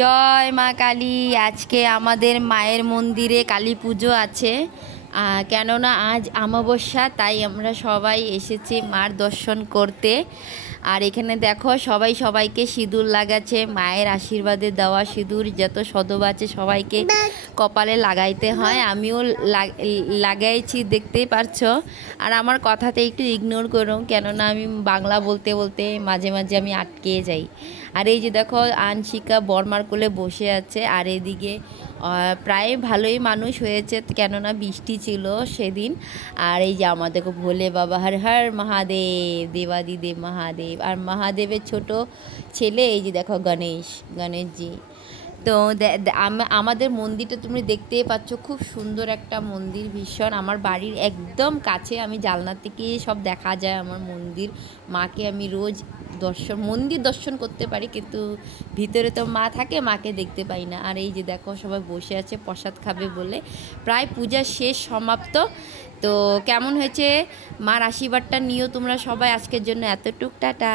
জয় মা কালী। আজকে আমাদের মায়ের মন্দিরে কালী পুজো আছে। কেননা আজ অমাবস্যা, তাই আমরা সবাই এসেছি মার দর্শন করতে। আর এখানে দেখো সবাই সবাইকে সিঁদুর লাগাচ্ছে, মায়ের আশীর্বাদে দেওয়া সিঁদুর যত সদব আছে সবাইকে কপালে লাগাইতে হয়। আমিও লাগাইছি, দেখতেই পারছো। আর আমার কথাতে একটু ইগনোর করো, কেননা আমি বাংলা বলতে বলতে মাঝে মাঝে আমি আটকে যাই। আর এই যে দেখো আনশিকা বর্মার কোলে বসে আছে। আর এদিকে প্রায় ভালোই মানুষ হয়েছে, কেননা বৃষ্টি ছিল সেদিন। আর এই যে আমাদের ভোলে বাবা হর হর মহাদেব, দেবাদিদেব মহাদেব। আর মহাদেবের ছোট ছেলে এই যে দেখো গণেশজি। তো আমাদের মন্দিরটা তুমি দেখতেই পাচ্ছ, খুব সুন্দর একটা মন্দির, ভীষণ। আমার বাড়ির একদম কাছে, আমি জানলা থেকে সব দেখা যায় আমার মন্দির। মাকে আমি রোজ মন্দির দর্শন করতে পারি, কিন্তু ভিতরে তো মা থাকে, মাকে দেখতে পাই না। আর এই যে দেখো সবাই বসে আছে প্রসাদ খাবে বলে। প্রায় পূজা শেষ, সমাপ্ত। তো কেমন হয়েছে মার আশীর্বাদটা নিও তোমরা সবাই। আজকের জন্য এতটুক, টাটা।